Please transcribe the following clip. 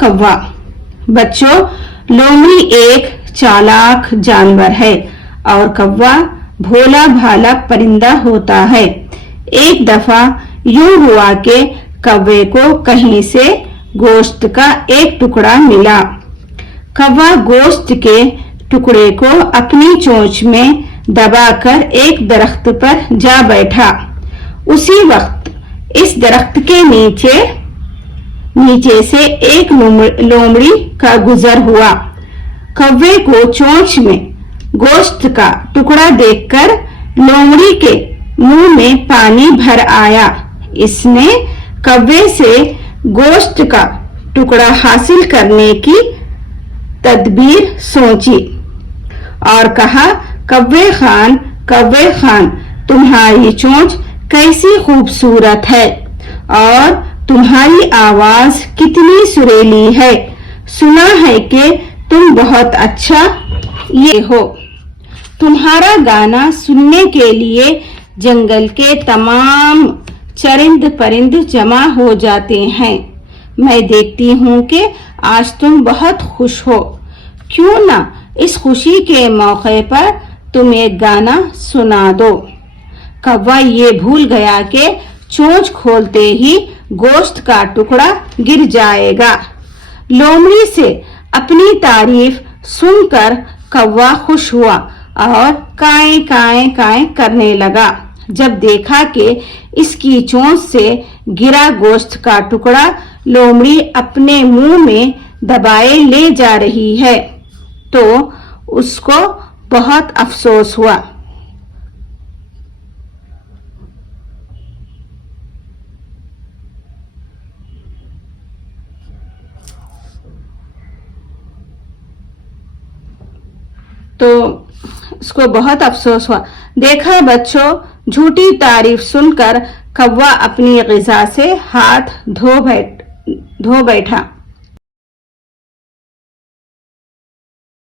कौवा। बच्चों, लोमड़ी एक चालाक जानवर है और कौवा भोला भाला परिंदा होता है। एक दफा यूं हुआ कि कौवे को कहीं से गोश्त का एक टुकड़ा मिला। कौवा गोश्त के टुकड़े को अपनी चोंच में दबाकर एक दरख्त पर जा बैठा। उसी वक्त इस दरख्त के नीचे से एक लोमड़ी का गुजर हुआ। कौवे को चोंच में गोश्त का टुकड़ा देखकर लोमड़ी के मुंह में पानी भर आया। इसने कौवे से गोश्त का टुकड़ा हासिल करने की तदबीर सोची और कहा, कौवे खान, तुम्हारी चोंच कैसी खूबसूरत है और तुम्हारी आवाज कितनी सुरीली है। सुना है कि तुम बहुत अच्छा ये हो। तुम्हारा गाना सुनने के लिए जंगल के तमाम चरिंद परिंद जमा हो जाते हैं। मैं देखती हूँ कि आज तुम बहुत खुश हो। क्यों ना इस खुशी के मौके पर तुम एक गाना सुना दो। कौवा ये भूल गया कि चोंच खोलते ही गोश्त का टुकड़ा गिर जाएगा। लोमड़ी से अपनी तारीफ सुनकर कौवा खुश हुआ और काए काए काए करने लगा। जब देखा कि इसकी चोंच से गिरा गोश्त का टुकड़ा लोमड़ी अपने मुंह में दबाए ले जा रही है तो उसको बहुत अफसोस हुआ। देखा बच्चों, झूठी तारीफ सुनकर कौवा अपनी ग़िज़ा से हाथ धो बैठा।